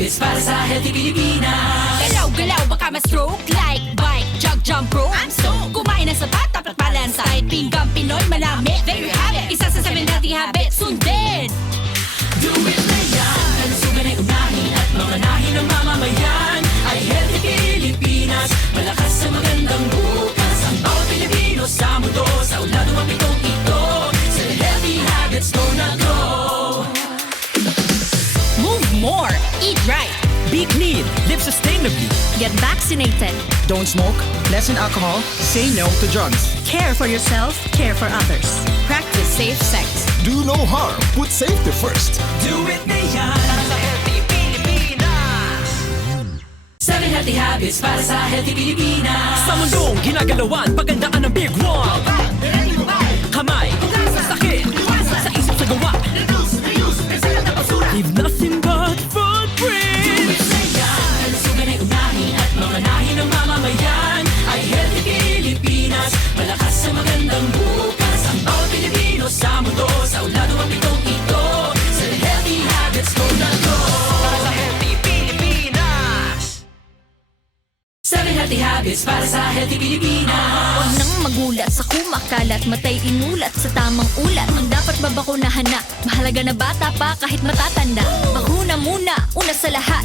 habits para sa healthy Pilipinas. Galaw-galaw baka ma-stroke like bike, jog, jump, rope. I'm so kumain ng sapat, dapat balance. Kahit pinggang Pinoy, manami. There you have it, isa sa 7 healthy habits. Sundin! Do it na yan. Kalusugan ay unahin at mamanahin ng mamamayan. Ay healthy Pilipinas, malakas sa magandang bukas. Ang bawat Pilipino sa mundo, sa uladong ang pitong ito. Sa healthy habits go na go. Move more, eat right, Be clean, live sustainably. get vaccinated, Don't smoke, lessen alcohol, say no to drugs. care for yourself, care for others. Practice safe sex. Do no harm. Put safety first. Do it na yan. Para sa healthy Pilipinas. 7 healthy habits para sa healthy Pilipinas. Sa mundong ginagalawan, pagandaan ng Big One. Kamay, sakit, sa isip sa gawa. Leave nothing but footprints. Kalusugan ay unahin at mamanahin ng mamamayan. Ay healthy Pilipinas, malakas sa magandang bukas. Ang bawat Pilipino sa mundo, sa uladong ang pitong ito. Sa healthy habits go na go. Para sa healthy Pilipinas. 7 healthy habits para sa healthy Pilipinas. Huwag nang magulat sa kumakalat, matay inulat sa tamang ulat. Ang dapat babakunahan na, mahalaga na bata pa kahit matatanda. Bakuna muna, una sa lahat.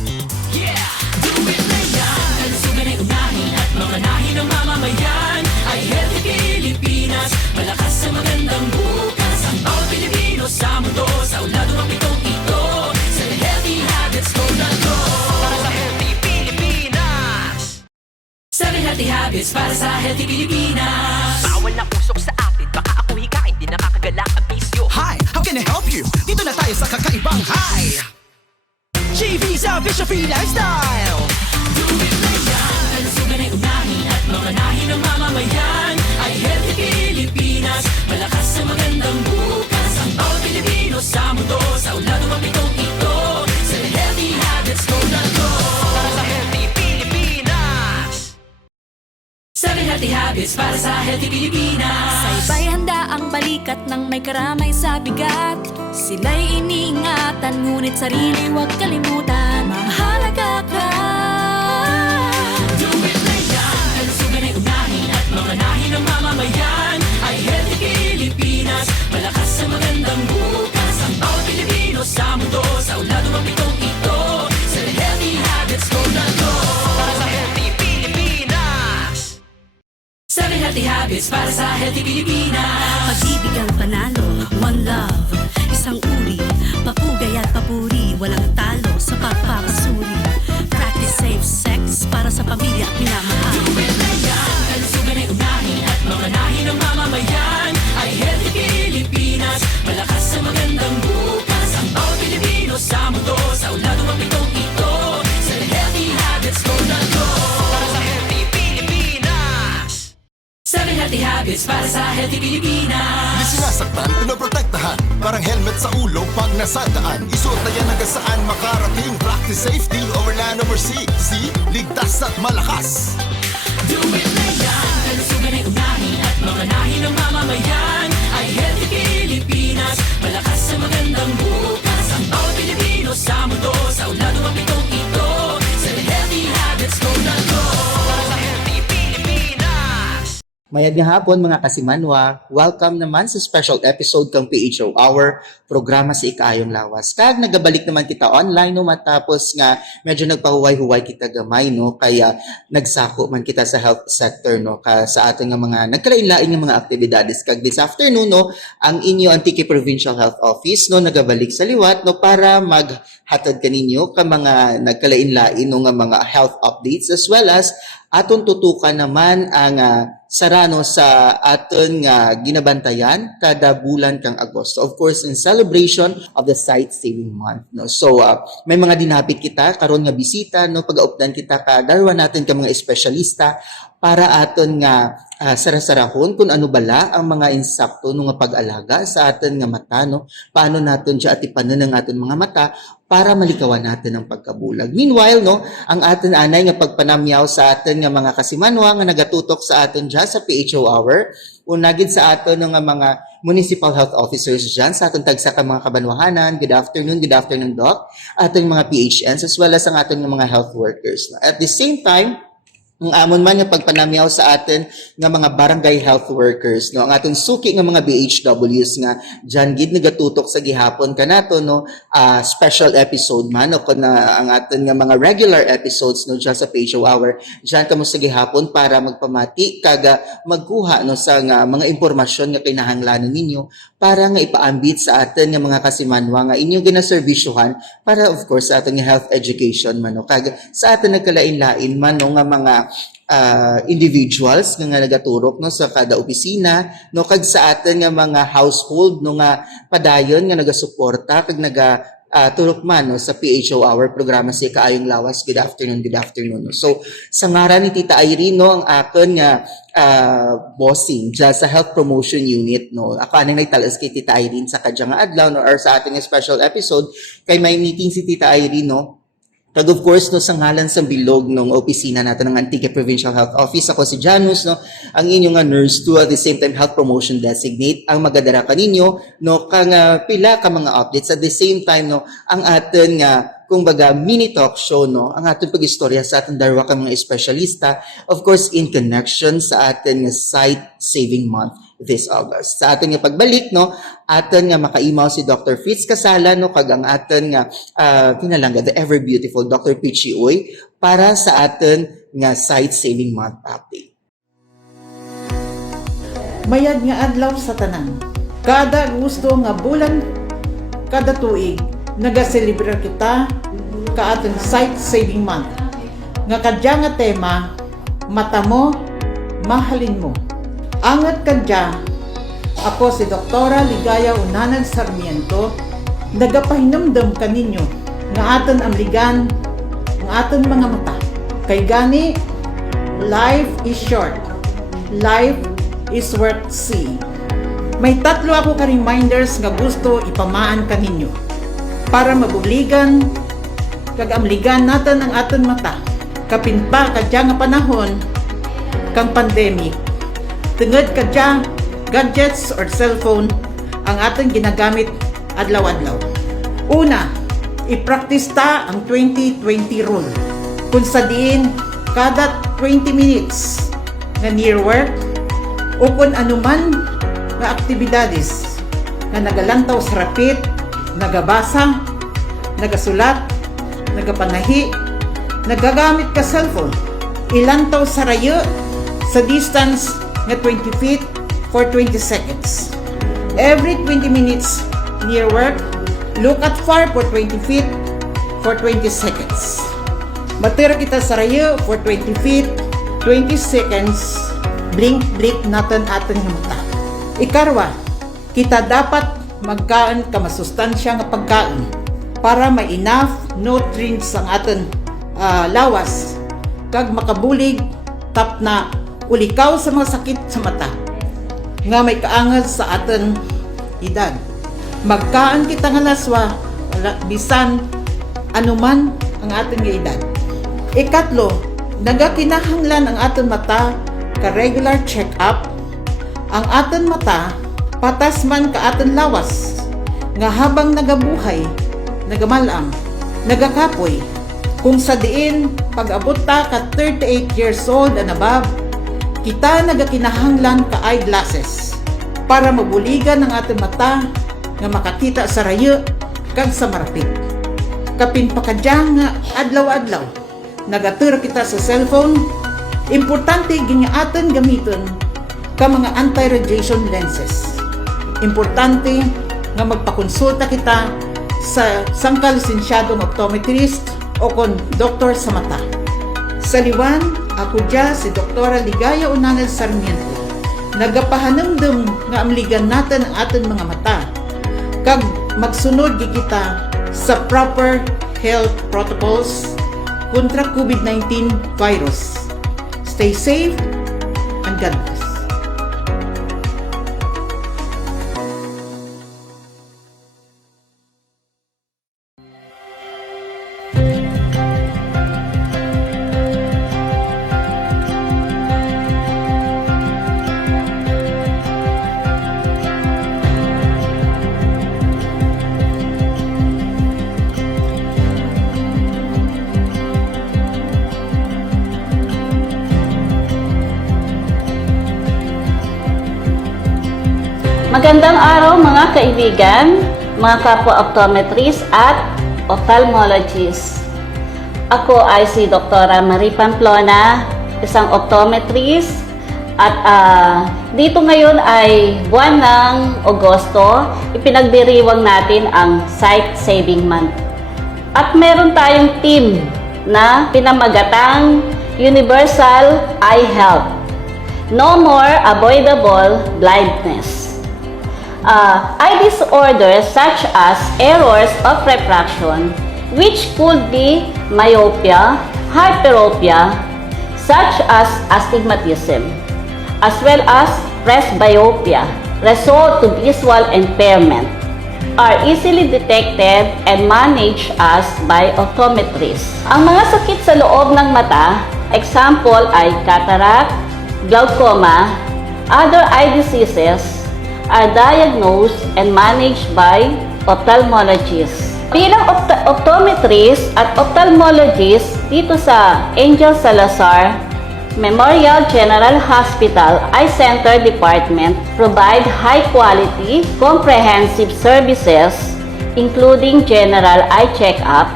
Yeah! Do it na yan. Kalusugan ay unahin at mamanahin ng mamamayan. Ay healthy Pilipinas, malakas sa magandang bukas. Ang bawat Pilipino sa mundo, sa uladong ang pitong ito. Sa healthy habits go na go. Para sa healthy Pilipinas. 7 healthy habits para sa healthy Pilipinas. Bawal na usok sa atin, baka ako hikain, di nakakagalak ang bisyo. Hi, how can I help you? Dito na tayo sa kakaibang high. G-Visa Vision Free Lifestyle. Do it na yan. Kalusugan ay unahin at mamanahin ng mamamayan. Ay healthy Pilipinas, malakas sa magandang bukas. Ang bawat Pilipino sa mundo, sa uladong ang pitong ito. Sa healthy habits go na go. Para sa healthy Pilipinas. 7 healthy habits para sa healthy Pilipinas. Saybay handa ang balikat ng may karamay sa bigat. Sila'y iniingatan, ngunit sarili huwag kalimutan. Mahalaga ka. Do it na yan. Kalusugan ay unahin at mamanahin ng mamamayan. Ay healthy Pilipinas, malakas sa magandang bukas. Ang bawat Pilipino sa mundo, sa uladong ang pitong ito. Sa healthy habits go na go. Para sa healthy Pilipinas. 7 healthy habits para sa healthy Pilipinas. Pag-ibig ang panalo, one love, isang uri, papugay at papuri, walang talo sa pagpapasuri. Practice safe sex para sa pamilya at minamahal. Do it na yan. Kalusugan ay unahin at mamanahin ng mamamayan. Ay healthy Pilipinas, malakas sa magandang bukas. Ang bawat Pilipino sa mundo, sa uladong ang pitong ito. Sa healthy habits go na go. Para sa healthy Pilipinas. 7 healthy habits para sa healthy Pilipinas. Di sinasaktan, pinoprotektahan. Parang helmet sa ulo pag nasadaan. Isuot na yan hanggang saan makarating. Practice safety over land over sea. See? Ligtas at malakas. Do it na yan. Kalusugan ay unahin at mamanahin ng mamamayan. Ay healthy Pilipinas, malakas sa magandang bukas. Ang bawat Pilipino sa mundo, sa uladong ang pitong ito. Sa healthy habits go na go. Para sa healthy Pilipinas. Mayad nga hapon mga kasimanwa, welcome naman sa special episode kang PHO Hour, programa sa Ikaayong Lawas. Kag nagabalik naman kita online no, matapos nga medyo nagpahuway-huway kita gamay no, kaya nagsako man kita sa health sector no, sa ating nga mga nagkalain-lain nga mga aktibidades. Kag this afternoon no, ang inyo Antique Provincial Health Office no nagabalik sa liwat no para maghatag kaninyo ka mga nagkalain-lain no, nga mga health updates as well as aton tutukan naman ang sarano sa aton nga ginabantayan kada bulan kang Agosto. Of course, in celebration of the Sight Saving Month. No? So, may mga dinapit kita, karon nga bisita, no? Pag-aupdan kita ka, darwa natin ka mga espesyalista para aton nga sarasarahon kung ano bala ang mga insakto no nga pag-alaga sa aton nga mata, no? Paano naton siya atipanan ng aton mga mata para malikawan natin ang pagkabulag. Meanwhile, no, ang aton anay nga pagpanamyaw sa aton nga mga kasimanwa nga nagatutok sa aton dyan sa PHO Hour, unagid sa aton nga mga municipal health officers dyan sa atong tagsa ka mga kabanwahanan. Good afternoon, Doc. Atong mga PHNs as well as ang atong mga health workers. No? At the same time, ang amon man yung pagpanamyaw sa atin nga mga barangay health workers, no, ang aton suki nga mga BHWs nga dyan gid nagatutok sa gihapon kanato, no, special episode man o kun ang aton nga mga regular episodes, no, dyan sa PHO Hour dyan kamo sa gihapon para magpamati kaga magkuha, no, sa nga mga impormasyon nga kinahanglanon ninyo para nga ipaambit sa atin nga mga kasimanwa nga inyong ginaserbisyuhan para of course sa aton nga health education man, no, kaga sa atin nagkalain-lain man, no, nga mga individuals nga nagaturok, no, sa kada opisina, no, kag sa atin nga mga household, no, nga padayon nga nagasuporta kag turok man, no, sa PHO Hour programa sa Kaayong Lawas. Good afternoon, no. So sa ngaran ni Tita Irene, no, ang akon nga bossing dyan sa health promotion unit, no, ako anong nagtalas kay Tita Irene sa kadyang nga adlaw, no, or sa ating special episode kay may meeting si Tita Irene, no. Kag of course, no, sa ngalan sa bilog ng opisina natin ng Antique Provincial Health Office, ako si Janus, no, ang inyong nga nurse to at the same time health promotion designate, ang magadara kaninyo, no, kang pila ka mga updates at the same time, no, ang atin nga kung baga mini talk show, no, ang ating pag-istorya sa ating darwa ka mga espesyalista, of course in connection sa ating nga Sight Saving Month this August. Sa ating nga pagbalik, no, atin nga makaimaw si Dr. Fritz Casala, no, kag ang atin nga kinalangga the ever beautiful Dr. Pichi Uy para sa atin nga Sight Saving Month update. Mayad nga adlaw sa tanan. Kada gusto nga bulan, kada tuig, naga-celebrate kita ka ating Sight Saving Month. Nga kadya nga tema, mata mo, mahalin mo. Angat kadya, ako si Doktora Ligaya Unanan Sarmiento, nagapahinumdum kaninyo nga aton amligan ang aton mga mata. Kay gani, life is short. Life is worth seeing. May tatlo ako ka reminders nga gusto ipamaan kaninyo para mabuligan kag amligan natin ang aton mata kapin pa kadya nga panahon kang pandemic. Tungod kadya gadgets or cellphone ang aton ginagamit adlaw-adlaw. Una, i-practice ta ang 20-20 rule. Kung sa diin kada 20 minutes nga near work o kung anuman nga aktibidades nga nagalantaw sa rapid, nagabasa, nagasulat, nagapangahi, nagagamit ka cellphone, ilantaw sa rayo sa distance nga 20 feet for 20 seconds. Every 20 minutes near work, look at far for 20 feet for 20 seconds. Matira kita sa rayo for 20 feet, 20 seconds, blink natin atin yung mata. Ikarwa, kita dapat magkaan ka masustansya nga pagkain para may enough nutrients ang atin lawas kag makabulig tap na ulikaw sa mga sakit sa mata nga may kaangad sa atin edad. Magkaan kita nga laswa bisan anuman ang atin nga edad. Ikatlo, nagakinahanglan ang atin mata ka regular check-up. Ang aton mata patas man ka aton lawas nga habang nagabuhay, nagamalang, nagakapoy. Kung sa diin pag-abot ta ka 38 years old and above, kita nagakinahanglan ka eyeglasses para mabuligan ang aton mata nga makakita sa rayo kag sa marapit. Kapin pa kadya nga adlaw-adlaw nagatur kita sa cellphone, importante ginya aton gamiton ka mga anti-radiation lenses. Importante nga magpakonsulta kita sa sangkalisensyadong optometrist o kon doktor sa mata. Sa liwan, ako dya si Doktora Ligaya Unanan Sarmiento. Nagapahanumdum nga amligan natin ang aton mga mata kag magsunod gi kita sa proper health protocols kontra COVID-19 virus. Stay safe and God bless. Magandang araw mga kaibigan, mga kapwa optometrist at ophthalmologists. Ako ay si Dr. Marie Pamplona, isang optometrist at dito ngayon ay buwan ng Agosto, ipinagdiriwang natin ang Sight Saving Month. At meron tayong team na pinamagatang Universal Eye Health. No more avoidable blindness. Eye disorders such as errors of refraction, which could be myopia, hyperopia, such as astigmatism, as well as presbyopia, result to visual impairment, are easily detected and managed as by optometrists. Ang mga sakit sa loob ng mata, example ay cataract, glaucoma, other eye diseases, are diagnosed and managed by ophthalmologists. Bilang optometrist at ophthalmologist dito sa Angel Salazar Memorial General Hospital Eye Center Department provide high-quality, comprehensive services including general eye check-up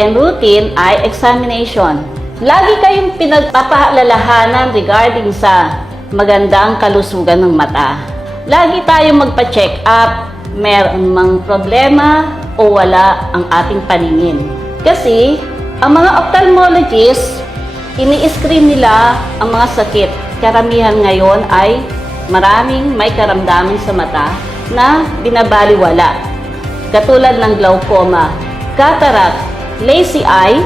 and routine eye examination. Lagi kayong pinagpapaalalahanan regarding sa magandang kalusugan ng mata. Lagi tayong magpa-check up, meron mang problema o wala ang ating paningin. Kasi, ang mga ophthalmologists, ini-screen nila ang mga sakit. Karamihan ngayon ay maraming may karamdaman sa mata na binabaliwala. Katulad ng glaucoma, cataract, lazy eye,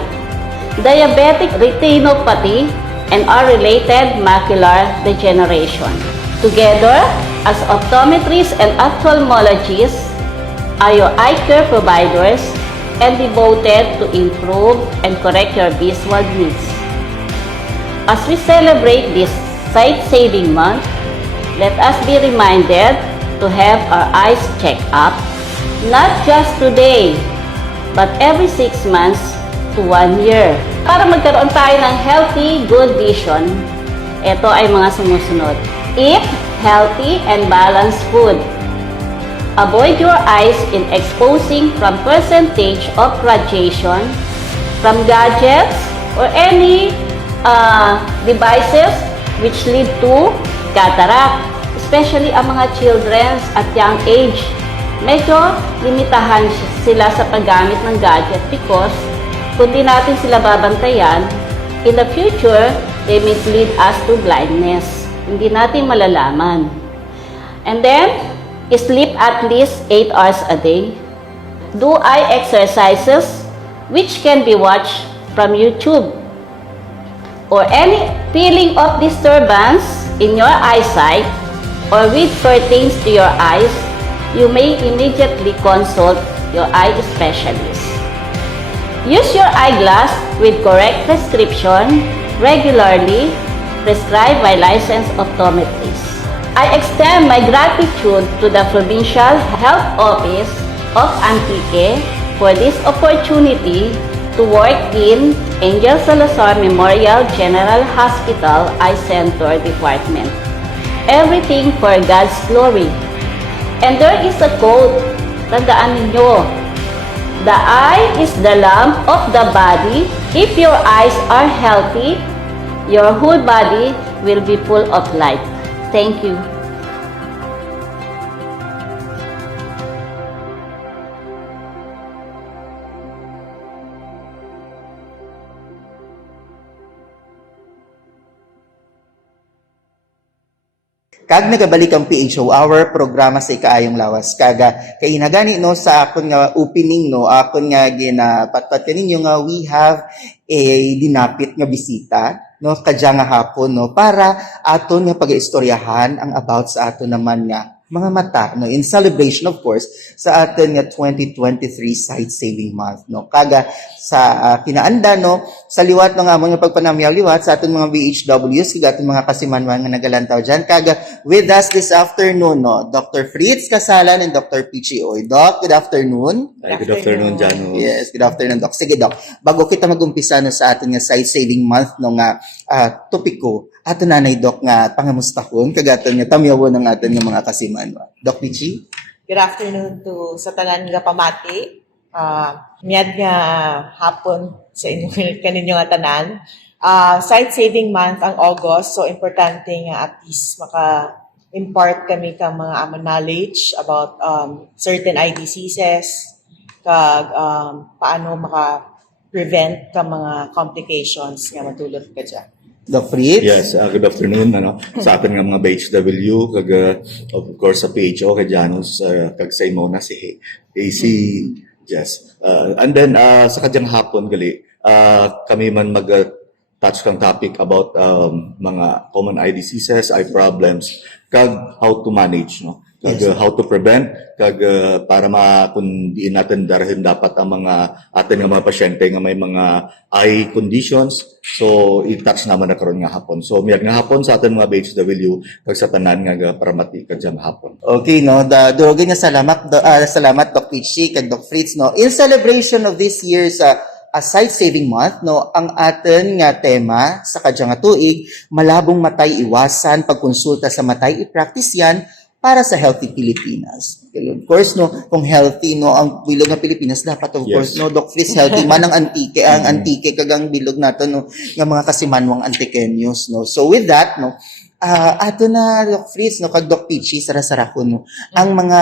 diabetic retinopathy, and are related macular degeneration. Together, as optometrists and ophthalmologists, are your eye care providers and devoted to improve and correct your visual needs. As we celebrate this sight-saving month, let us be reminded to have our eyes checked up, not just today, but every 6 months to 1 year. Para magkaroon tayo ng healthy, good vision, ito ay mga sumusunod. Eat healthy and balanced food. Avoid your eyes in exposing from percentage of radiation from gadgets or any devices which lead to cataract, especially ang mga children at young age. Medyo limitahan sila sa paggamit ng gadget because kung di natin sila babantayan, in the future, they may lead us to blindness. Hindi natin malalaman. And then, sleep at least 8 hours a day. Do eye exercises which can be watched from YouTube. Or any feeling of disturbance in your eyesight or which pertains to your eyes, you may immediately consult your eye specialist. Use your eyeglass with correct prescription regularly prescribed by licensed optometrists. I extend my gratitude to the Provincial Health Office of Antique for this opportunity to work in Angel Salazar Memorial General Hospital Eye Center Department. Everything for God's glory. And there is a quote, tandaan ninyo, the eye is the lamp of the body. If your eyes are healthy, your whole body will be full of light. Thank you. Kag nagabalik ang PHO Hour programa sa ikaayong lawas kaga kay nagani no sa akon nga opening no akon nga ginapatpat kaninyo nga we have a dinapit nga bisita no kadya nga hapon no para aton nga pagaistoryahan ang about sa aton naman nga mga mata no in celebration of course sa aton nga 2023 Sight Saving Month no kaga sa kinaanda no sa liwat ng among nga pagpanamyaw liwat sa aton mga BHWs kag aton mga kasimanwan nga nagalantaw diyan kaga with us this afternoon no Dr. Fritz Casalan and Dr. Pichi Oy. Doc, good afternoon. Ay, good afternoon, Jano. Yes, good afternoon, Doc. Sige, Doc. Bago kita mag-umpisa no, sa ating Sight Saving Month no nga topiko, ato nanay Doc nga pangamustahon kagaton nga tamyawon ng aton nga mga kasimanwa. Doc Pichi? Good afternoon to sa tanan nga pamati. Miyad nga hapon sa inyo kaninyo nga tanan. Site Saving Month ang August, so importante nga at least maka-impart kami ka mga knowledge about certain eye diseases, kag paano maka-prevent ka mga complications nga matulog ka dyan. Doc Fritz? Yes, good afternoon sa atin nga mga BHW kag of course sa PHO kay Janus kag sa imo na si AC Jess. And then sa kadyang hapon gali kami man mag-touch kang topic about mga common eye diseases, eye problems kag how to manage no. Kag how to prevent kag para kung diin natin darahin dapat ang mga atin nga mga pasyente nga may mga eye conditions, so i-touch naman na karon nga hapon. So miyag nga hapon sa atin mga BHW kag sa tanan nga paramati kag jam hapon. Okay, no, durugin nga salamat Doc Pichi kag Doc Fritz, no. In celebration of this year's Sight Saving Month, no, ang aton nga tema sa kadyang nga tuig, malabong matay iwasan, pagkonsulta sa matay i-practice yan para sa healthy Pilipinas. Of course, no, kung healthy, no, ang bilog ng Pilipinas, dapat, of course, no, Doc Fritz, healthy man ang antike, kagang bilog nato, no, ng mga kasimanwang antikenyos, no. So, with that, no, ato na, Doc Fritz, no, kag Doc Pichi, sarasara ko, no, ang mga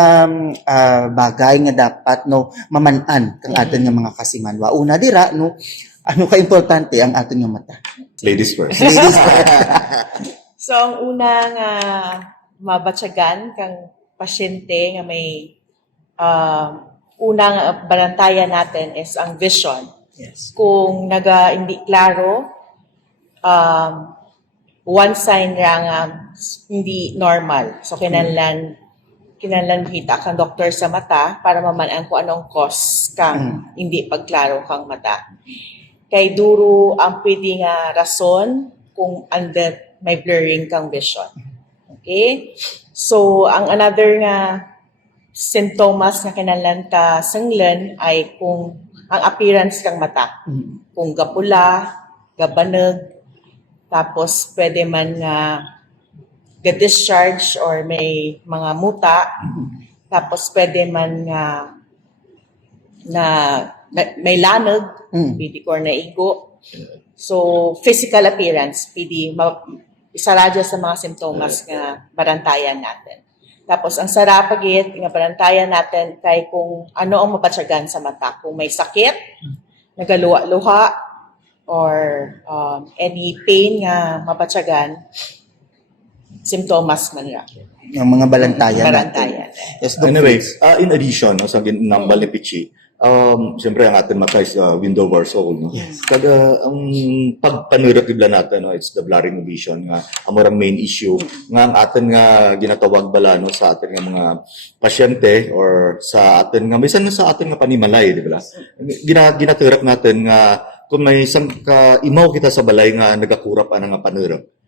bagay nga dapat, no, mamanan kang aton nga mga kasimanwa. Una, dira, no, ano ka-importante ang aton nga mata? Ladies first. Ladies first. So, ang unang mabatsagan kang pasyente nga may unang balantayan natin is ang vision. Yes. Kung hindi klaro, one sign nga hindi normal. So, kinahanglan kita kang doktor sa mata para mamanan kung anong cause kang hindi pagklaro kang mata. Kay duro ang pwede nga rason kung may blurring kang vision. Okay? So, ang another nga symptoms nga kinahanglan ka sanglan ay kung ang appearance kang mata. Kung gapula, gabanag, tapos pwede man nga ga-discharge or may mga muta, tapos pwede man nga may lanag, pwede ko na igo. So, physical appearance, pwede isa radya sa mga simptomas nga barantayan natin. Tapos, ang sarapagit nga barantayan natin kay kung ano ang mabatsagan sa mata. Kung may sakit, nagaluha-luha, or any pain nga mabatsagan, simptomas man ra. Yung mga balantayan Barantayan. natin. Yes, Doc Anyway, Fritz. in addition no, sa ginambal ni Pichi, siyempre ang ating mata is window of our soul. No? Yes. Kada ang pagpanurotibla natin, no, it's the blurring of vision nga amorang main issue nga ang atin nga ginatawag bala no, sa atin nga mga pasyente or sa atin nga bisan na sa atin nga panimalay, di ba? Ginaturak natin nga kung may isang imaw kita sa balay nga nagakurap ana nga panurot.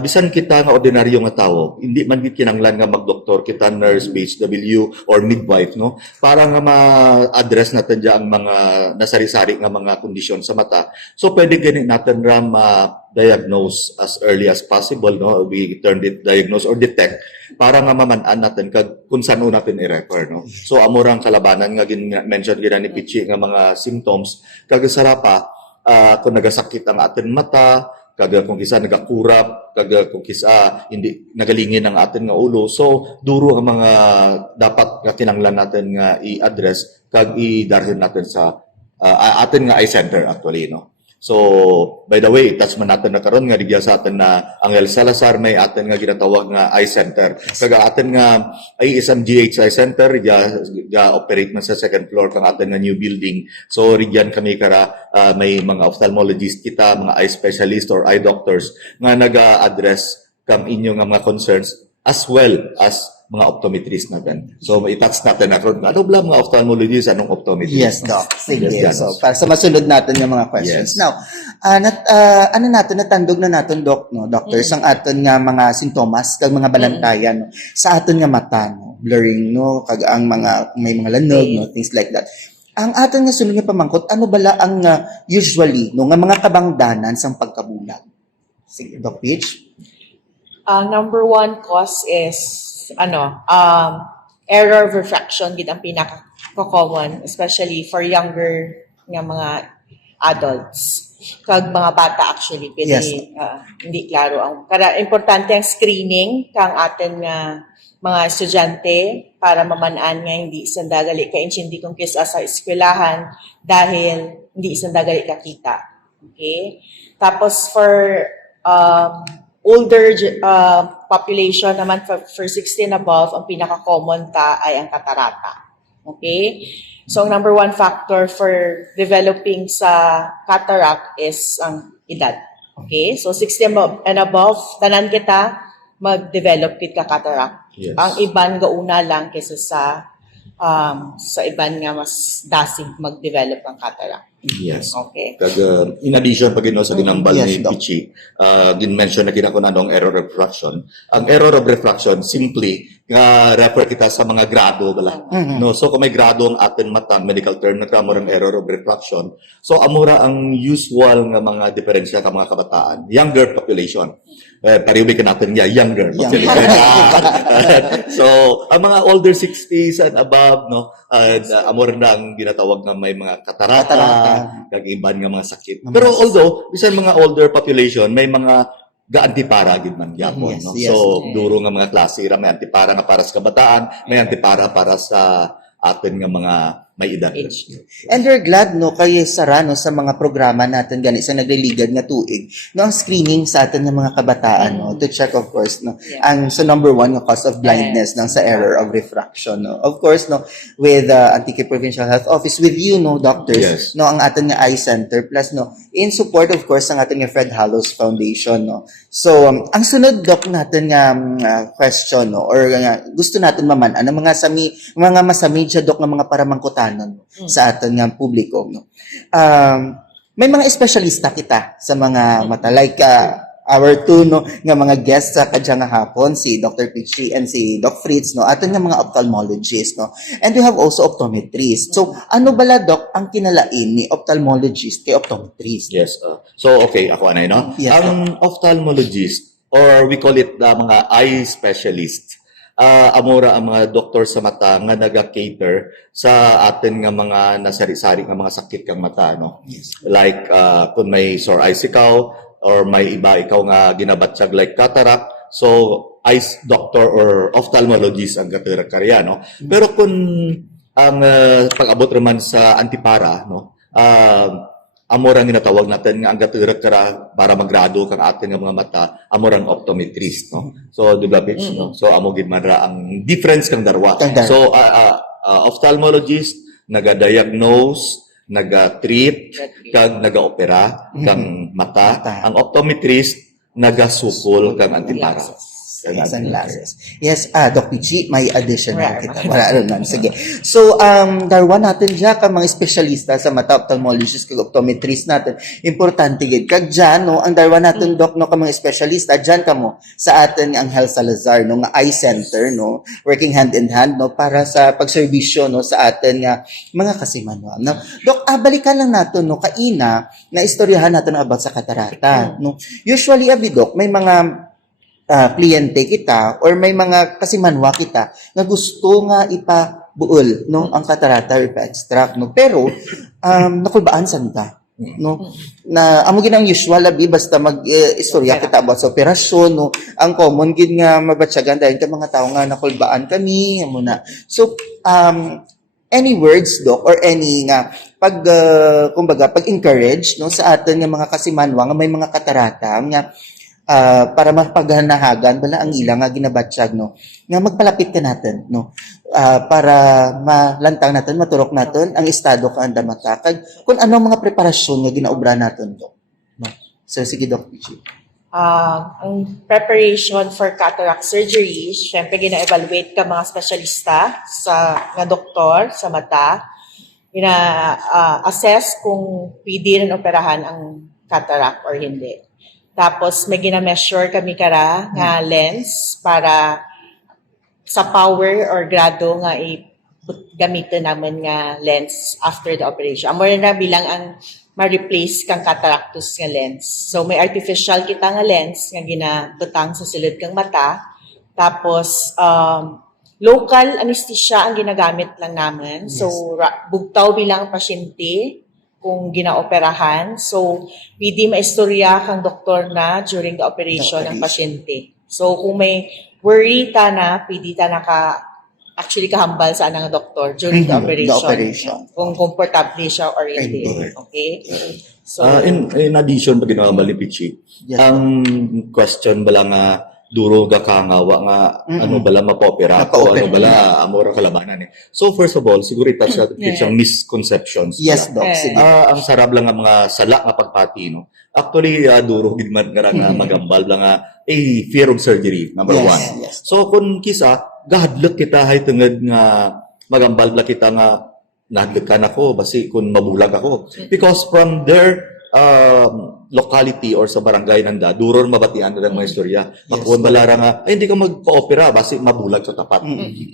Bisan kita nga ordinaryo nga tawo, hindi man gid kinahanglan nga magdoktor kita, nurse, BHW or midwife no, para nga ma-address natin diya ang mga nasari-sari nga mga kondisyon sa mata. So pwede gani natin ra ma-diagnose as early as possible no, we termed it diagnose or detect para nga mamanan natin kung saan natin i-refer no. So amorang kalabanan nga mention gina ni Pichi nga mga symptoms kag sarapa kung nagasakit ang atin mata, kag kung kisa nagakurap, kag kung kisa hindi nagalingin ang atin nga ulo. So duro ang mga dapat nga kinahanglan natin nga i-address kag i-darhin natin sa atin nga eye center actually no. So by the way, touch man natin na karon nga digya sa atin na Angel Salazar may atin nga ginatawag nga eye center. Kag atin nga ay isang GH eye center ga operate man sa second floor kang atin nga new building. So rigyan kami kara may mga ophthalmologist kita, mga eye specialist or eye doctors nga naga-address kang inyo nga mga concerns as well as mga optometrist natin. So, i-touch natin na ano ba mga ophthalmologist, anong optometrist? Yes, Doc. Sige. Yes, So, para sa masunod natin yung mga questions. Yes. Now, natandog na natin, Doc, no? Doctors, ang aton nga mga sintomas, kag mga balantayan, no? Sa aton nga mata, no? Blurring, no? Kag ang mga, may mga lanog, no? Things like that. Ang aton nga sunod nga pamangkot, ano bala ang usually, no? Nga mga kabangdanan sang pagkabulag? Sige, Doc Peach. Ang number one cause is error of refraction gid ang pinaka-common, especially for younger nga mga adults. Kag mga bata actually pwede Yes. hindi klaro ang importante ang screening kang atin nga mga estudyante para maman-an nga hindi sandagali ka intindi kung kisa sa eskwelahan dahil hindi sandagali kakita. Okay? Tapos for older population naman for 16 above, ang pinaka-common ay ang katarata. Okay? So, ang number one factor for developing sa cataract is ang edad. Okay? So, 16 and above, tanan kita, mag-develop kit ka cataract. Yes. Ang iban gauna lang kaysa sa iban nga mas dasig mag-develop ang cataract. Yes. Okay. Kag in addition pag sa ginambal Yes, ni Doc. Pichi, gin-mention na kinako na ang error of refraction. Ang error of refraction simply nga refer kita sa mga grado bala. No, so kung may grado ang atin mata medical term na kamo ang error of refraction. So amura ang usual nga mga diferensya ka mga kabataan, younger population. Pariubi ka natin younger population. So ang mga older 60s and above, no, amor na ang ginatawag na may mga katarata, kag iban nga mga sakit. Pero although bisan mga older population may mga ga-antipara gid man gyapon, Yes, no. yes. So duro nga mga klase ra may antipara nga para sa kabataan, may antipara para sa atin nga mga may edad. And we're glad, no, kayo sarano sa mga programa natin gani sa nagliligad nga tuig, no, ang screening sa atin ng mga kabataan, no, to check, of course, no, ang sa number one nga cause of blindness nang sa error of refraction, no. Of course, no, with Antique Provincial Health Office, with you, no, doctors, Yes. no, ang atin nga eye center, plus, no, in support, of course, ang atin nga Fred Hallows Foundation, no. So, ang sunod, doc, natin nga question, no, or gusto natin maman, ano mga masami siya, doc, nga mga paramangkutan sa aton nga publiko, no. May mga espesyalista kita sa mga mata, like our two, no, nga mga guests sa kadya nga hapon, si Dr. Pichi and si Doc Fritz, no, aton nga mga ophthalmologist, no, and we have also optometrist. So ano bala, doc, ang kinalain ni ophthalmologist kay optometrist? Yes. So okay, ako anay, no. Yes, Ang ophthalmologist or we call it the mga eye specialist. Amora ang mga doktor sa mata nga naga-cater sa atin nga mga nasari-sari nga mga sakit kang mata, no. Like kung may sore eyes ikaw or may iba ikaw nga ginabatsyag like cataract, so eye doctor or ophthalmologist ang kategoria, no. Pero kung ang pag-abot naman sa antipara, no, amorang ginatawag natin nga ang kategoria para magrado kang atin nga mga mata, amorang optometrist, no. So di ba, Pitch, no. So amo gid man ra ang difference kang darwa. So ophthalmologist naga-diagnose, naga-treat, kag naga-opera kang mata. Ang optometrist nagasukol kang antipara. Sunglasses. Yes, Doc Pichi, may additional kita. Wala naman. Sige. So, darwa natin dyan ka mga espesyalista sa mata, ophthalmologist, kag optometrist natin. Importante gid. Kag dyan, no, ang darwa natin, doc, no, ka mga espesyalista, dyan ka mo sa atin ang Health Salazar, no, nga eye center, no, working hand in hand, no, para sa pagserbisyo, no, sa atin nga mga kasimanwa. No? Doc, balikan lang natin, no, kaina, na istoryahan natin about sa katarata, no. Usually, Doc, may mga kliyente kita or may mga kasimanwa kita na gusto nga ipabuol, no, ang katarata or ipa-extract, no, pero nakulbaan santa, no, na amo ginang usual abi basta mag-istorya kita about sa operasyon, no, ang common gid nga mabatsyagan dahil ka mga tao nga nakulbaan kami amo na. So any words, doc, or any nga kumbaga pag-encourage, no, sa atin nga mga kasimanwa nga may mga katarata nga para mapaghanahagan bala ang ilang nga ginabatsyag, no, nga magpalapit ka natin, no, para malantang natin, maturok natin ang estado ka anda mata kag kung ano ang mga preparasyon nga ginaobra natin, no. So sige, Doc Pichi. Ang preparation for cataract surgery, syempre gina-evaluate ka mga specialista nga doktor sa mata, gina-assess kung pwede rin operahan ang cataract or hindi. Tapos may gina-measure kami kara nga lens para sa power or grado nga gamitin namin nga lens after the operation. Amo na bilang ang ma-replace kang cataractus nga lens. So may artificial kita nga lens nga ginabutang sa silid kang mata. Tapos local anesthesia ang ginagamit lang namin. So bugtaw bilang pasyente kung ginaoperahan. So pwede maistorya kang doktor na during the operation ng pasyente. So kung may worry ta na, pwede ta actually kahambal sa anang doktor during the operation. Kung komportable siya or hindi. Okay? So, in addition, pag ginawa ba ni Pichi, ang question bala nga duro ga kangawa nga ano bala mapopera o ano bala amora kalabanan eh. So first of all, siguro ita siya siyang misconceptions. Yes, Doc. Sige. Ang sarap lang nga mga sala nga pagpati, no? Actually, duro gid man nga nga magambal lang nga fear of surgery, number one. Yes. So kung kisa gahadlok kita hay tungod nga magambal la kita nga nahadlok ka nako basi kung mabulag ako. Because from their locality or sa barangay nanda, duron mabatian na mga istorya. Makuha balara nga, ay hindi ka magpa-opera basi mabulag sa tapat.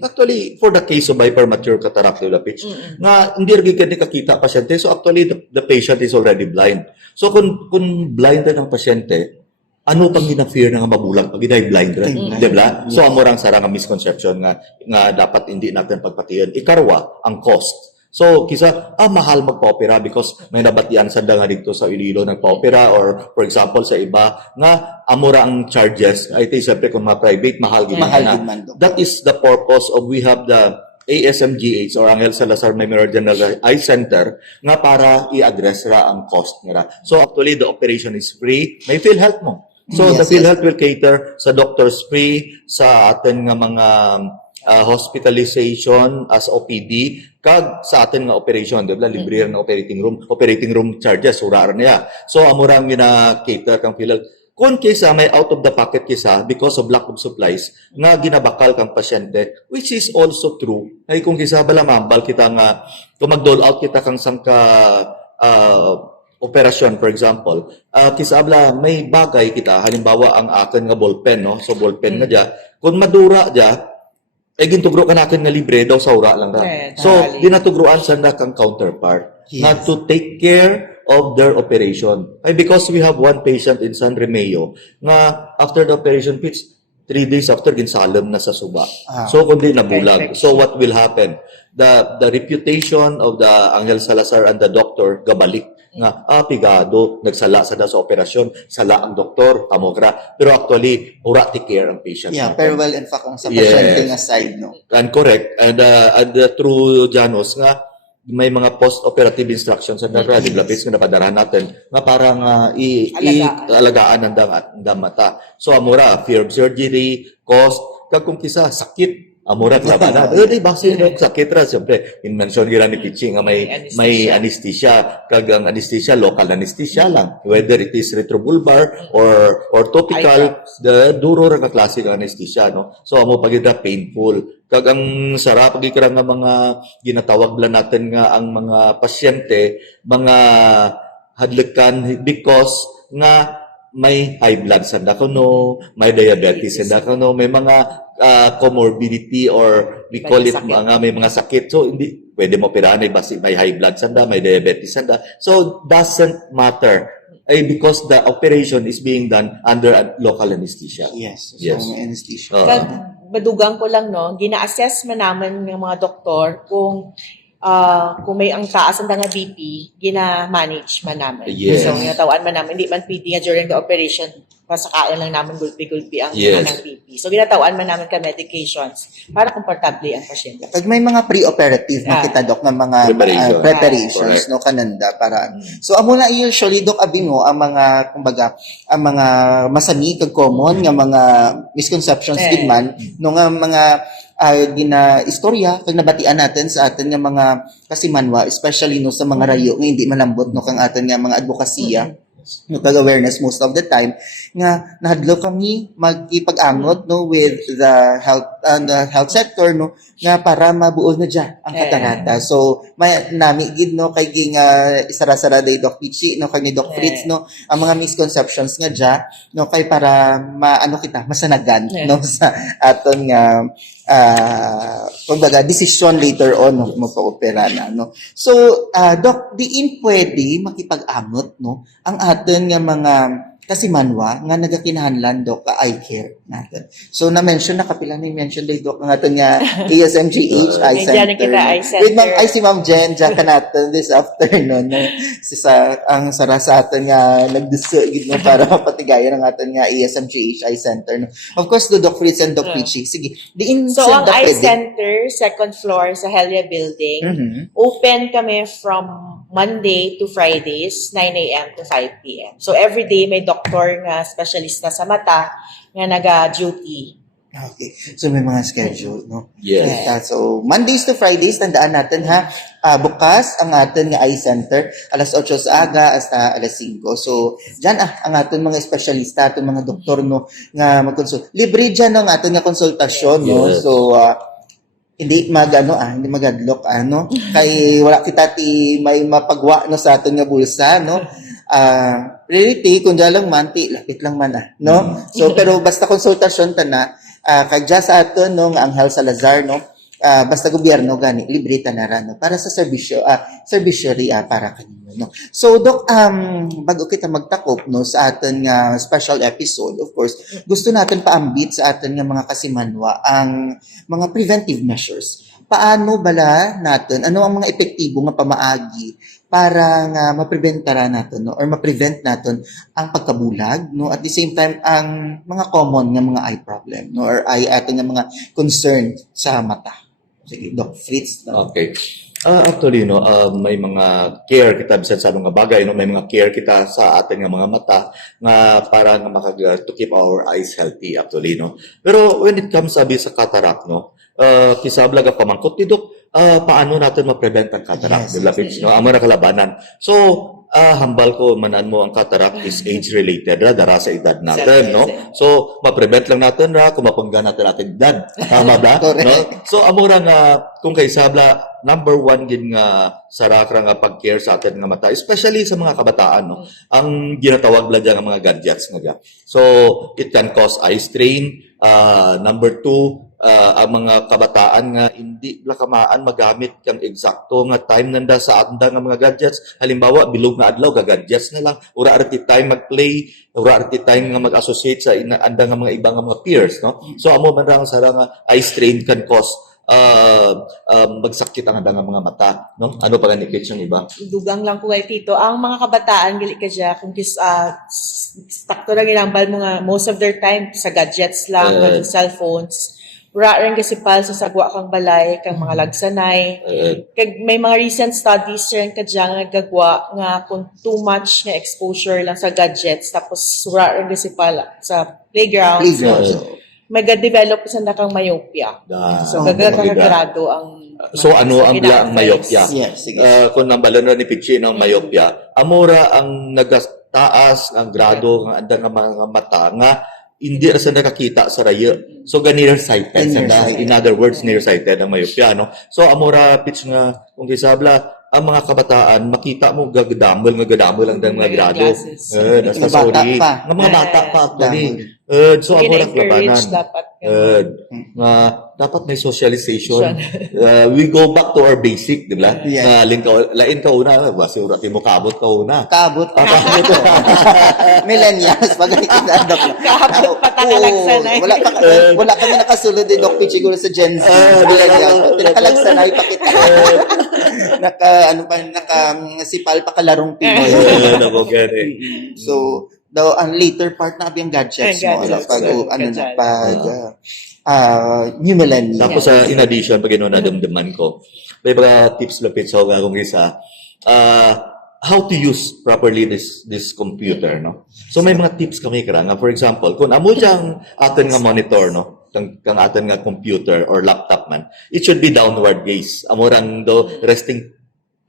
Actually, for the case of hypermature cataractal pitch, nga hindi rin ka nakakita pasyente, so actually the patient is already blind. So kung blind na ng pasyente, ano pang gina-fear na nga mabulag pag hindi blind rin, di ba? So amorang sarang nga misconception nga dapat hindi natin pagpatiyan. Ikarwa, ang cost. So, kisa, mahal magpa-opera because may nabatian sa nga dito sa Iloilo nagpa-opera or for example sa iba nga amura ang charges. Ay ito, siyempre kung private, mahal gid man. That is the purpose of we have the ASMGH or Angel Salazar Memorial General Eye Center nga para i-address ra ang cost nila. So, actually, the operation is free. May PhilHealth mo. So, the PhilHealth will cater sa doctors free, sa atin nga mga hospitalization as OPD, kag sa atin nga operation, di ba? Libre na operating room charges, surar niya. So, amurang gina-cater kang PhilHealth. Kung kisa may out of the pocket kisa because of lack of supplies, nga ginabakal kang pasyente, which is also true. Ay kung kisa bala mambal kita nga, kung mag-dole out kita kang sangka operasyon, for example, kisabla may bagay kita, halimbawa ang akin nga ballpen, no? So ballpen nga dya, kung madura dya, gintugro ka natin nga libre daw sa ura lang ra. So, ginatugruan sa kang counterpart na to take care of their operation. Ay, because we have one patient in San Remeo nga after the operation pitch, 3 days after ginsalem na sa suba. So, kundi nabulag. So, what will happen? The reputation of the Angel Salazar and the doctor gabalik nga pigado nagsala sa operasyon, sala ang doktor, amogra, pero actually ura take care ang patient. Pero well in fact ang sa pasyente nga side, no. And correct, and through Janos nga may mga post-operative instructions sa Radyo Lapis nga napadarahan natin nga parang alagaan ng mata. So amura, fear of surgery, cost, kag kung kisa sakit amura klabana. Di ba sino sakit ra siyempre. In-mention gira ni Pichi nga may anesthesia, kag ang anesthesia local anesthesia lang. Whether it is retrobulbar or topical, the duro ra ka klase ng anesthesia, no. So amo pagida painful. Kag ang sarap pagikira nga mga ginatawag lang natin nga ang mga pasyente, mga hadlekan because nga may high blood sa dakono, may diabetes sa dakono, may mga comorbidity or we call it may mga sakit. So hindi pwede mo operahan basi may high blood sanda, may diabetes sanda. So doesn't matter because the operation is being done under a local anesthesia. Yes. So may anesthesia. Madugang ko lang, no, gina-assess man naman ng mga doktor kung may ang taas ang nga BP, gina-manage man namin. Yes. So, ginatawaan man namin, hindi man pwede nga during the operation, pasakain lang namin gulpi-gulpi ang ng BP. So, ginatawaan man namin ka medications para komportable ang pasyente. Pag may mga pre-operative makita, Dok, ng mga preparations, no, kananda, para. So, amo na usually, Dok, abi mo, ang mga, kumbaga, ang mga masami, kag common, nga mga misconceptions din man, no, nga mga istorya kag nabatian natin sa atin nga mga kasimanwa, especially no sa mga rayo nga hindi malambot no kang atin nga mga advokasya no kag awareness most of the time nga nahadlo kami magipag-angot no with the health sector no nga para mabuo na dya ang katarata. So may nami gid no kay ging isara-sara day Doc Pichi no kag ni Doc Fritz no ang mga misconceptions nga dya no kay para maano kita masanagan no sa aton nga kumbaga, desisyon later on no, magpa-opera na. No? So, Doc, diin pwede makipag-amot no, ang atin nga mga kasimanwa nga nagakinahanglan Doc ka eye care natin. So na-mention na kapila ni mention day Doc ang atin nga ASMGH Eye May dyan na Center. kita, Eye With Ma'am Center. ay si Ma'am Jen dyan ka natin this afternoon. No? Ang sara sa atin nga nagdisugid no para mapatigayan ang atin nga ASMGH Eye Center. No? Of course, do Doc Fritz and Doc Pichi. Sige, diin So, sa ang Doc Eye pwede. Center, second floor sa Helia Building, open kami from Monday to Fridays, 9 a.m. to 5 p.m. So, every day may doktor nga specialista sa mata nga naga-duty. Okay. So may mga schedule, no? Yes. So Mondays to Fridays, tandaan natin ha, bukas ang atin nga eye center, alas 8 sa aga hasta alas 5. So diyan ang atin mga espesyalista, atin mga doktor no nga magkonsult. Libre diyan ang atin nga konsultasyon, no? Yes. So hindi hindi magadlok kay wala kita ti may mapagwa no sa atin nga bulsa, no? Reality kung lang man ti lapit lang man no? So pero basta konsultasyon tana kagya sa aton no nga Anghel Salazar no, basta gobyerno gani libre tanara no para sa serbisyo servicery para kanino no. So Doc, bago kita magtakop no sa aton nga special episode, of course gusto natin paambit sa aton nga mga kasimanwa ang mga preventive measures. Paano bala natin, ano ang mga epektibo nga pamaagi para nga mapreventara natin no, or ma-prevent natin ang pagkabulag no, at the same time ang mga common nga mga eye problem no, or eye ating nga mga concern sa mata. Sige, Doc Fritz. No? Okay. Actually, no, may mga care kita bisan sa mga bagay, no, may mga care kita sa ating nga mga mata nga para nga to keep our eyes healthy actually, no. Pero when it comes sabi sa cataract, no, kisabla ga pamangkot ni Doc, paano natin ma-prevent ang cataract? Yes, Diba, Fitz, no? Amo na kalabanan. So, hambal ko manan mo ang cataract is age-related dara sa edad natin, no? So, ma-prevent lang natin kung mapangga natin edad. Tama ba? No? So, amo ra nga, kung kay sabla, number one gin nga sarakra nga pag-care sa atin nga mata, especially sa mga kabataan, no? Ang ginatawag bala dyan nga mga gadgets nga. So, it can cause eye strain. Number two, ang mga kabataan nga hindi lakamaan magamit kang eksakto nga time nanda sa anda nga mga gadgets. Halimbawa, bilog na adlaw gadgets na lang. Ura arti time mag-play, ura arti time nga mag-associate sa anda nga mga ibang mga peers, no? So amo man ra sa nga eye strain can cause magsakit ang anda nga mga mata, no? Ano pa ganit yung iba? Dugang lang ko kay Tito. Ang mga kabataan, gali ka dyan, kung takto lang inambal mo nga, most of their time sa gadgets lang, cellphones. Wala rin kasi pal sa sagwa kang balay, kang mga lagsanay. Kag may mga recent studies rin ka dyan nagagwa nga kung too much na exposure lang sa gadgets, tapos wala rin kasi pal sa playground. May develop sa nakang myopia. So, gagagagado ang So ano ang ang myopia? Yes, sige. Kung nambalan na ni Pichi ng myopia, amora ang nagtaas ang grado ng anda nga mga mata nga hindi ra sa nakakita sa rayo. So nearsighted in other words nearsighted ang myopia, no? So amora pitch nga kung kisabla ang mga kabataan makita mo gadamol ang dang mga grado. Nasa sorry. Ng mga bata pa actually. So amora labanan. Dapat may socialization. We go back to our basic, di ba? Yeah. Lain ka una, basi urati mo kabot ka una. Kabot. Millennials, pag ikinadok na. Kabot pa takalagsanay. Wala kami nakasulod din, Doc Pichi, siguro sa Gen Z. Millennials. Tinakalagsanay pa kita. Nakasipal pa kalarong Pinoy. So, ang later part na abiyang gadgets mo. New millennium. Tapos in addition, pag nadamdaman ko, may mga tips lapit sa kung isa, how to use properly this computer, no? So may mga tips kami nga, for example, kung amo diyang atin nga monitor, no? Kang atin nga computer or laptop man, it should be downward gaze. Amo rang do resting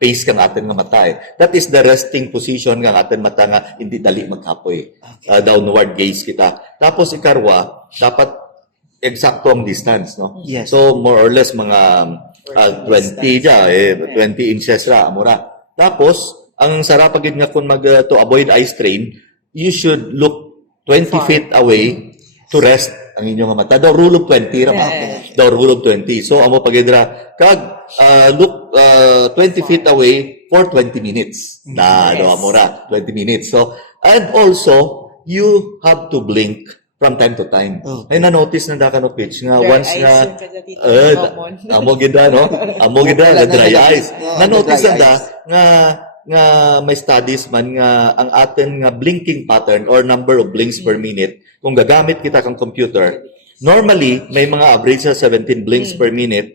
face kang atin nga mata That is the resting position kang atin mata nga hindi dali magkapoy. Downward gaze kita. Tapos ikarwa, dapat eksakto ang distance, no? Yes. So more or less mga 20 inches ra amura. Tapos ang sarap pagid nga kung to avoid eye strain, you should look 20 feet away to rest ang inyong mata. The rule of 20 ra ba? The rule of 20. So amo pagidra kag look 20 feet away for 20 minutes. Na do amo ra 20 minutes. So and also you have to blink from time to time. Ay na-notice na daka no pitch nga Dry once eyes nga yung kada dito sa common. amo gida no? Amo gida Wala nga na dry na- eyes. no, Na-notice dry na eyes. nga may studies man nga ang atin nga blinking pattern or number of blinks per minute kung gagamit kita kang computer, normally may mga average sa 17 blinks per minute.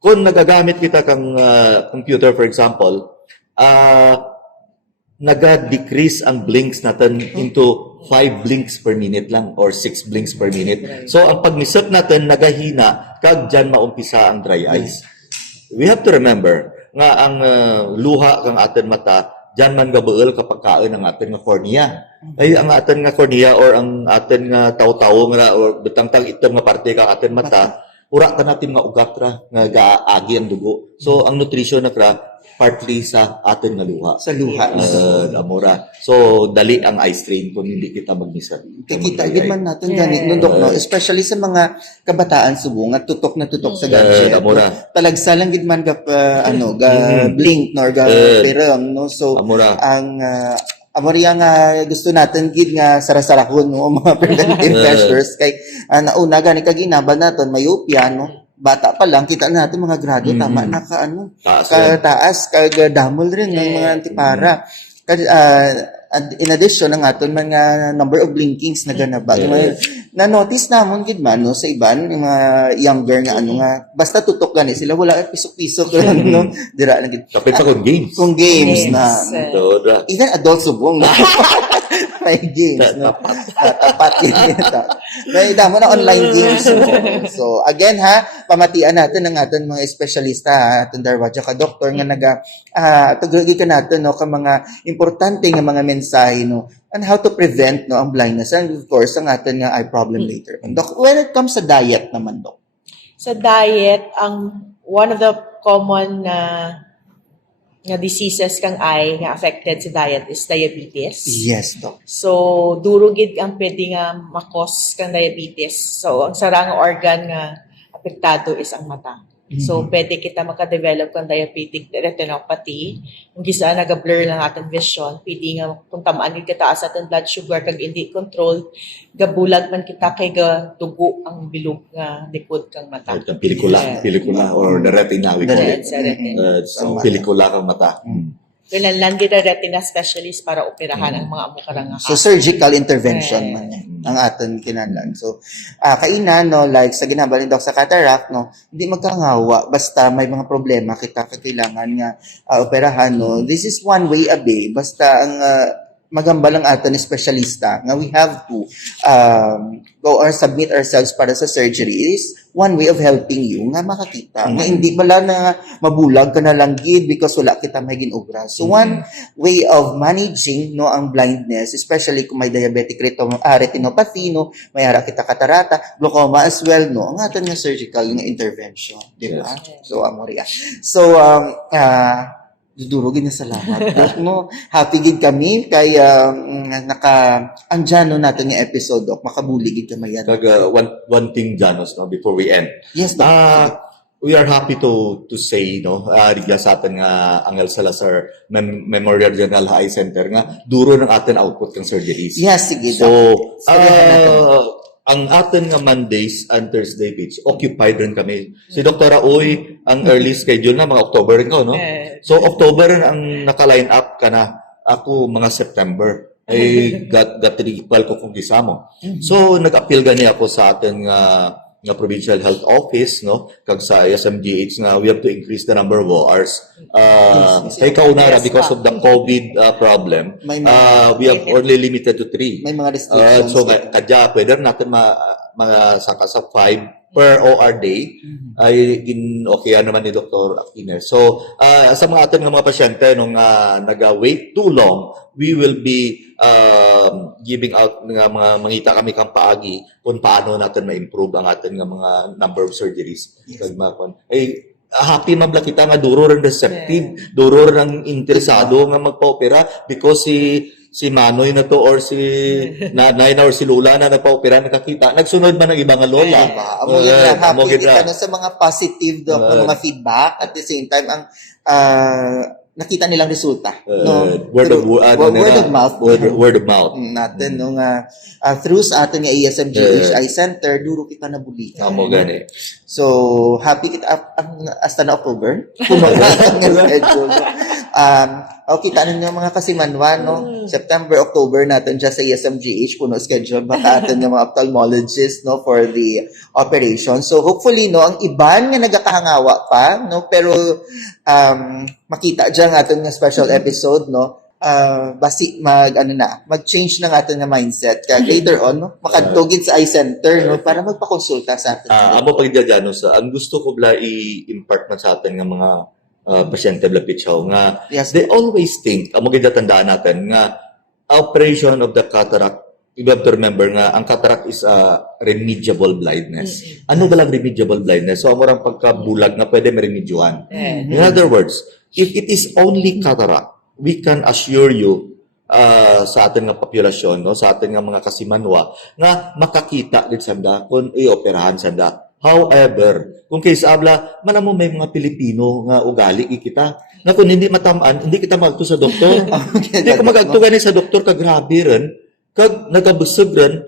Kung nagagamit kita kang computer, for example, naga-decrease ang blinks natin into 5 blinks per minute lang or 6 blinks per minute. So ang pagmisot natin nagahina kag dyan maumpisa ang dry eyes. We have to remember nga ang luha kang atin mata dyan man gabuel kapag kain ang atin nga cornea. Ay ang atin nga cornea or ang atin nga taw-taw nga or betangtang itom nga parte kang atin mata, ura ka natin nga ugat ra nga gaagi ang dugo. So ang nutrition na kra partly sa atin nga luha. Sa luha. Amora. So dali ang eye strain kung hindi kita magmisat. Kikita gid man natin gani no dok no, especially sa mga kabataan subong at tutok na tutok sa gadget. Amora. Talagsa lang gid man ga blink nor ga perang no. So Amora. ang amoriya nga gusto natin gid nga sarasarahon no mga preventive measures kay nauna gani kag inaban naton myopia no. Bata pa lang kita natin mga grado tama na ka ano taas kag damol rin ng mga antipara. In addition ang aton mga number of blinkings na ganabag. Na notice namon gid man no sa iban mga younger nga ano nga basta tutok gani sila wala pisok-pisok no dira na gid. Kapit pa kung games. Kung games na. Even adult subong na. May games no. Tapat yun. May damo na online games. So again ha, pamatian natin ang aton mga espesyalista ha, aton darwadya ka doktor nga naga tugugi ka natin no ka mga importante nga mga mensahe no and how to prevent no ang blindness and of course ang aton nga eye problem later. Dok, when it comes sa diet naman dok. Sa diet, ang one of the common nga diseases kang eye nga affected sa diet is diabetes. Yes, dok. So, duro gid ang pwede nga makos kang diabetes. So, ang sarang organ nga apektado is ang mata. So, pwede kita makadevelop ng diabetic retinopathy. Kung gisa naga-blur lang ating vision, pwede nga kung tamaan kita sa ating blood sugar kag hindi controlled, gabulag man kita kay dugo ang bilog nga likod kang mata. Pelikula or the retina we call it. So, pelikula kang mata. Kailangan kita retina specialist para operahan ang mga amukarang So surgical intervention man yan, ang aton kinahanglan. So kainan no like sa ginabali dok sa cataract no, hindi magkangawa basta may mga problema kita kailangan nga operahan no. This is one way away basta ang magambal ang aton espesyalista nga we have to go or submit ourselves para sa surgery. It is one way of helping you nga makakita nga hindi bala na mabulag ka na lang gid because wala kita may ginobra. So one way of managing no ang blindness, especially kung may diabetic retinopathy no, may ara kita katarata, glaucoma as well no, ang aton nga surgical nga intervention, di ba? So amoria. So dudurugin na salamat. Dok, no, happy gid kami kay andyan no natin yung episode, Dok. Makabuligid ka mayan. Kag one thing Janos no before we end. Yes, Dok. We are happy to say no rigya sa atin nga Angel Salazar Memorial General Eye Center nga duro ng atin output kang surgeries. Yes, sige, So Dok. ang atin nga Mondays and Thursday page, occupied rin kami. Si Dr. Raoy, ang early schedule na, mga October rin ko, no? So, October rin ang naka-line up ka na. Ako, mga September. Ay, gat-equal ko kung kisamo. So, nag-appeal gani ako sa atin nga Provincial Health Office, no? Kag sa SMGH nga, we have to increase the number of ORs. Kay kaunara, because of the COVID problem, we have only limited to 3. May mga restrictions. So, kadya, pwede natin saka sa 5 per OR day ay okay naman ni Dr. Aquino. So, sa mga atin ng mga pasyente nung naga-wait too long, we will be giving out nga mga mangita kami kang paagi kung paano natin ma-improve ang atin nga mga number of surgeries. Yes. Happy mabla kita nga duro rin receptive, duro rin interesado nga magpa-opera because Manoy na to or si nanay na or si Lula na nagpa-opera nakakita, nagsunod man ng ibang lola. Amo gid na Amo happy gid na. kita no, sa mga positive mga feedback at the same time ang nakita nilang resulta no Word of mouth word of mouth. natin no nga through sa aton nga ESMGH Eye Center duro kita nabuli. Amo gani. So happy kita hasta na October. Puno nga schedule. Kita ninyo mga kasimanwa no September, October natin dyan sa ESMGH puno schedule baka atin nga mga ophthalmologist no for the operation. So hopefully no ang iban nga nagakahangawa pa no pero makita dyan aton nga special episode no basi mag-change na aton nga mindset kaya later on no makadtugid sa eye center no para magpakonsulta sa aton. Amo pagdadano sa ang gusto ko bla i-impart man sa atin nga mga pasyente bla pitsaw nga Yes. they always think amo gid tandaan natin nga operation of the cataract, you have to remember nga ang cataract is a remediable blindness. Ano ba lang remediable blindness? So amo rang pagkabulag nga pwede maremedyohan. In other words, if it is only cataract, we can assure you sa atin nga populasyon no sa atin nga mga kasimanwa nga makakita gid sanda kung i-operahan sanda. However, kung kay sabla manamo may mga Pilipino nga ugali kita nga kung hindi matamaan hindi kita magto sa doktor. Hindi ko magagto gani sa doktor kag grabe ren kag nagabusog ren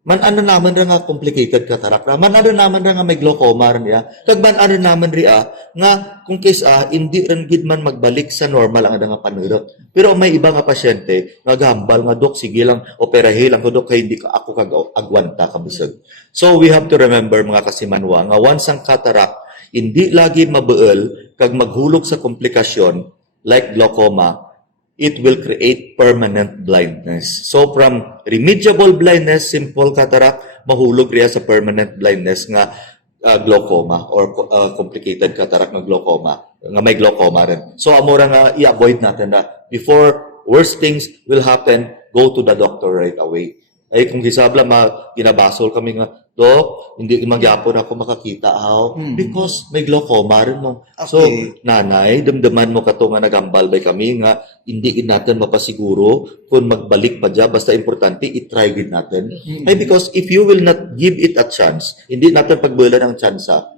man ano naman ra nga complicated cataract ra man ano naman ra nga may glaucoma ren ya kag man ano naman ria nga kung kisa hindi ren gid man magbalik sa normal ang nga panurot. Pero may iba nga pasyente nga gambal nga dok sige lang operahe lang ko dok kay hindi ka ako kag agwanta kabusog. So we have to remember mga kasimanwa nga once ang cataract hindi lagi mabuel kag maghulog sa komplikasyon like glaucoma, it will create permanent blindness. So from remediable blindness, simple cataract, mahulog riya sa permanent blindness nga glaucoma or complicated cataract nga glaucoma, nga may glaucoma rin. So amora nga i-avoid natin na before worst things will happen, go to the doctor right away. Ay kung gisabla ginabasol kami nga Dok, hindi magyapon ako makakita how because may glaucoma rin mo. So nanay, damdaman mo kato nga nagambal bay kami nga hindi gid natin mapasiguro kung magbalik pa dya basta importante i-try gid natin. Ay because if you will not give it a chance, hindi natin pagbulan ng tsansa,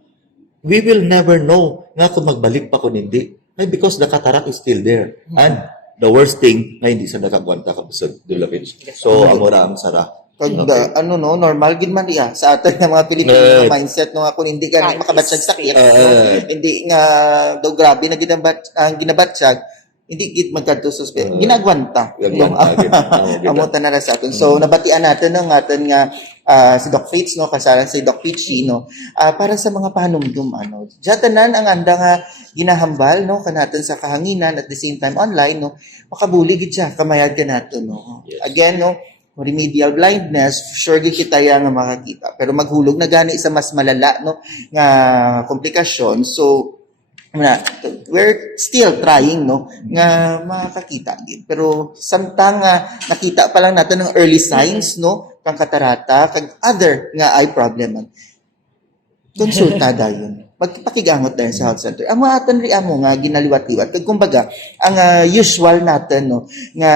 we will never know nga kung magbalik pa kung hindi. Ay because the cataract is still there. And the worst thing nga hindi sa nakagwanta ka sa development. So amora ang sara. Pag normal gid man riya sa atin nga mga Pilipino mindset no nga kung hindi gani makabatsag sakit hindi nga daw grabe na gid ang ginabatsag hindi gid magkadto sa ginagwanta amo tanara sa aton. So nabatian natin ng aton nga si Doc Fritz no kasaran si Doc Pichi no para sa mga panumdum jatanan ang anda nga ginahambal no kanaton sa kahanginan at the same time online no makabuli gid siya kamayad kanaton no. Again no remedial blindness, surely kita yan nga makakita. Pero maghulog na gani sa mas malala no nga komplikasyon. So we're still trying no nga makakita gid. Pero samtang nakita pa lang natin ng early signs no kang katarata kag other nga eye problem konsulta dayon. Magpakigangot tayo sa health center. Amo aton ri amo nga ginaliwat-liwat. Kag kumbaga, ang usual natin no nga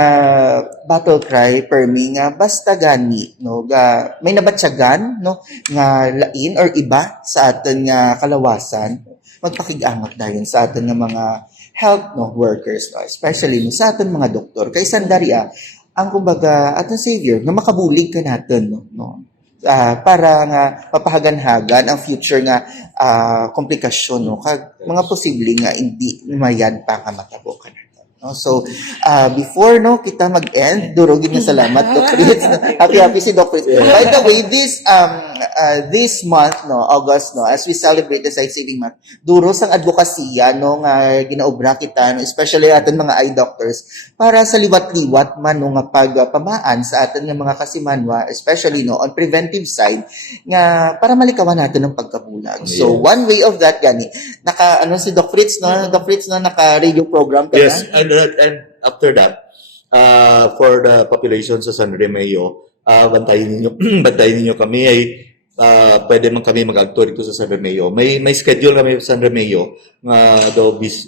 battle cry per me nga basta gani no ga may nabatsyagan no nga lain or iba sa aton nga kalawasan. Magpakigangot dayon sa aton nga mga health no workers no, especially no, sa aton mga doktor. Kay sandaria ang kumbaga aton savior nga makabulig ka natin no. Para nga mapahaganhagan ang future nga komplikasyon no kag mga posible nga hindi mayan pa nga matabo ka no. So before no kita mag-end durogin na salamat Doc Fritz. Happy si Doc Fritz. By the way, this month no August no as we celebrate the Sight Saving Month duro sang advokasya no nga ginaobra kita no especially aton mga eye doctors para sa liwat-liwat man no nga pagpamaan sa aton nga mga kasimanwa especially no on preventive side nga para malikawan natin ang pagkabulag. So one way of that gani naka si Doc Fritz no naka radio program ka yes na? And after that for the population sa San Remeo bantayin ninyo kami ay pwede man kami mag-agto dito sa San Remeo. May schedule kami sa San Remeo nga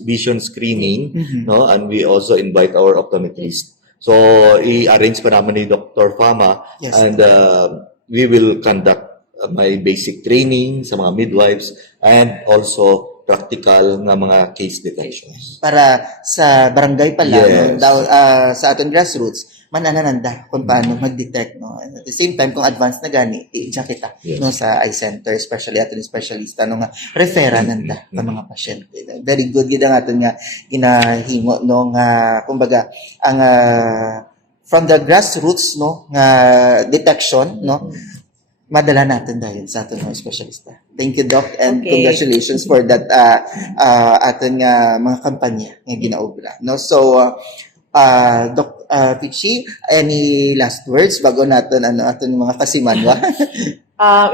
vision screening no and we also invite our optometrist So, i-arrange pa naman ni Dr. Fama Yes. and we will conduct my basic training sa mga midwives and also practical na mga case detections. Para sa barangay pa lang, Yes. no, sa ating grassroots, manananda kung paano mag-detect. No? And at the same time, kung advanced na gani, i-check kita Yes. no, sa eye center, especially ating specialista, no, nga refera nanda ng mga pasyente. Very good, gid ang aton nga ginahimo, no, nga, kumbaga, ang from the grassroots, no, nga detection, no, madala natin dahil sa ating mga specialista. Thank you, Doc, and Okay. congratulations for that ating mga kampanya nga ginaubra. No? So, Doc Pichi, any last words bago natin ating mga kasimanwa?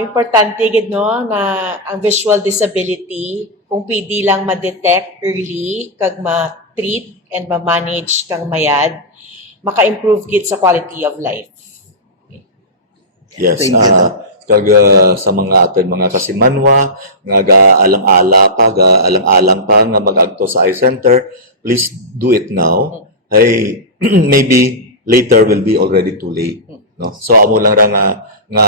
Importante gid no na ang visual disability kung pwede lang ma-detect early kag ma-treat and ma-manage kang mayad, maka-improve gid sa quality of life. Yes, Thank you, Doc. kag sa mga atin mga kasimanwa nga gaalang-ala pa gaalang-alang pa nga mag-agto sa eye center, please do it now. Hey, maybe later will be already too late, no? So amo lang ra nga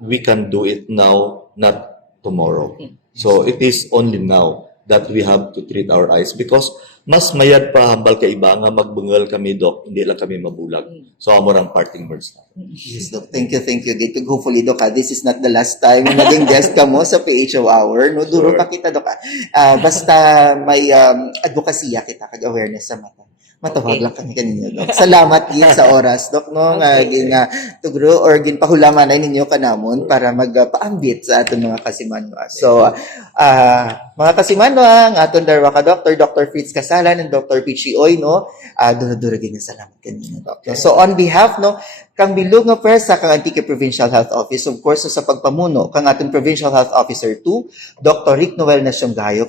we can do it now, not tomorrow. So it is only now that we have to treat our eyes because mas mayad pa hambal kay iba nga magbungal kami, Doc, hindi lang kami mabulag. So amo rang parting words na. Yes, Doc. Thank you. Gito, hopefully, Doc, this is not the last time na naging guest ka mo sa PHO Hour. No, duro pa kita, Doc. Basta may advokasya kita, kag awareness sa mata. Matawag Okay. lang kami kanina, Doc. Salamat gid sa oras, Doc, no? Nga tugro or ginpahulaman na ninyo kanamon para magpaambit sa aton mga kasimanwa. So, mga kasimanwa, ang aton darwa ka Dr. Fritz Casalan and Dr. Pichi Oy, no? Duro-duro gid salamat kanina, Doc. So, on behalf, no, kang bilog nga pwersa kang Antique Provincial Health Office, of course, sa pagpamuno kang aton Provincial Health Officer 2, Dr. Rick Noel Nasyonggayo,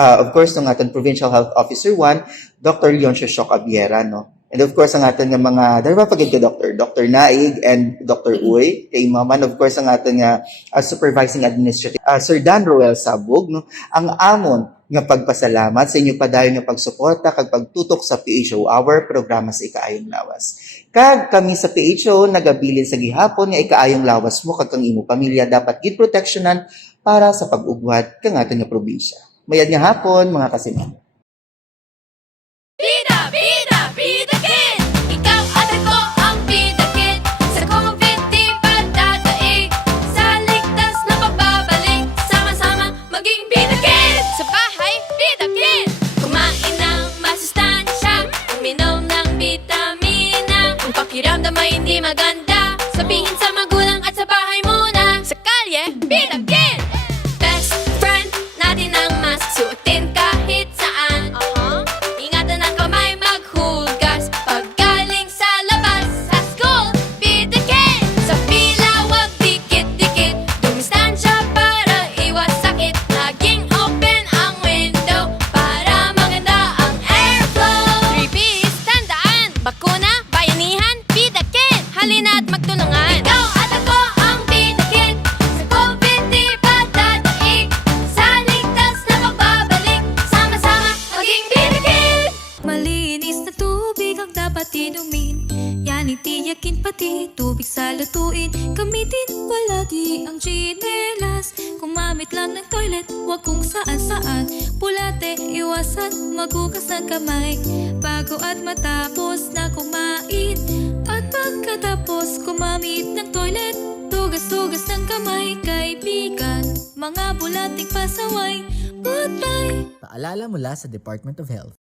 of course, ng aton Provincial Health Officer 1, Dr. Leoncio Shock Abiera, no? And of course, ang aton nga mga darwa pagid ka Dr. Naig and Dr. Uy, kay Maman, of course, ang aton nga Supervising Administrative, Sir Dan Roel Sabog, no? Ang amon nga pagpasalamat sa inyo padayon nga pagsuporta kag pagtutok sa PHO Hour programa sa Ikaayong Lawas. Kag kami sa PHO nagabilin sa gihapon nga ikaayong lawas mo kag kang imo pamilya dapat gid proteksyonan para sa pag-ugwad kang aton nga probinsya. Mayad nga hapon mga kasiman. Bida, bida, bida kid! Ikaw at ako ang bida kid. Sa COVID di patataig, sa ligtas na pagbabalik, sama-sama maging bida kid! Sa bahay, bida kid! Kumain ng masustansya, uminom ng bitamina. Kung pakiramdam ay hindi maganda, sabihin sa magulang at sa bahay muna. Sa kalye, bida kid! Best friend natin ang mask, suotin kahit saan. Ingatan ang kamay maghugas pag galing sa labas. Sa school, be the kid. Sa pila, wag dikit-dikit. Dumistansya para iwas sakit. Laging open ang window para maganda ang airflow. 3B's, tandaan. Bakuna, bayanihan, be the kid. Halina't magtulungan. Ikaw at ako ang be the kid. Sa COVID, di patataig. Sa ligtas na pagbabalik, sama-sama maging be the kid. Malinis na tubig ang dapat inumin. Yan itiyakin pati tubig sa lutuin. Gamitin palagi ang chinelas. Kumamit lang ng toilet, wag kung saan-saan. Bulate, iwasan, maghugas ng kamay bago at matapos na kumain. At pagkatapos kumamit ng toilet, tugas-tugas ng kamay, kaibigan. Mga bulating pasaway, goodbye. Paalala mula sa Department of Health.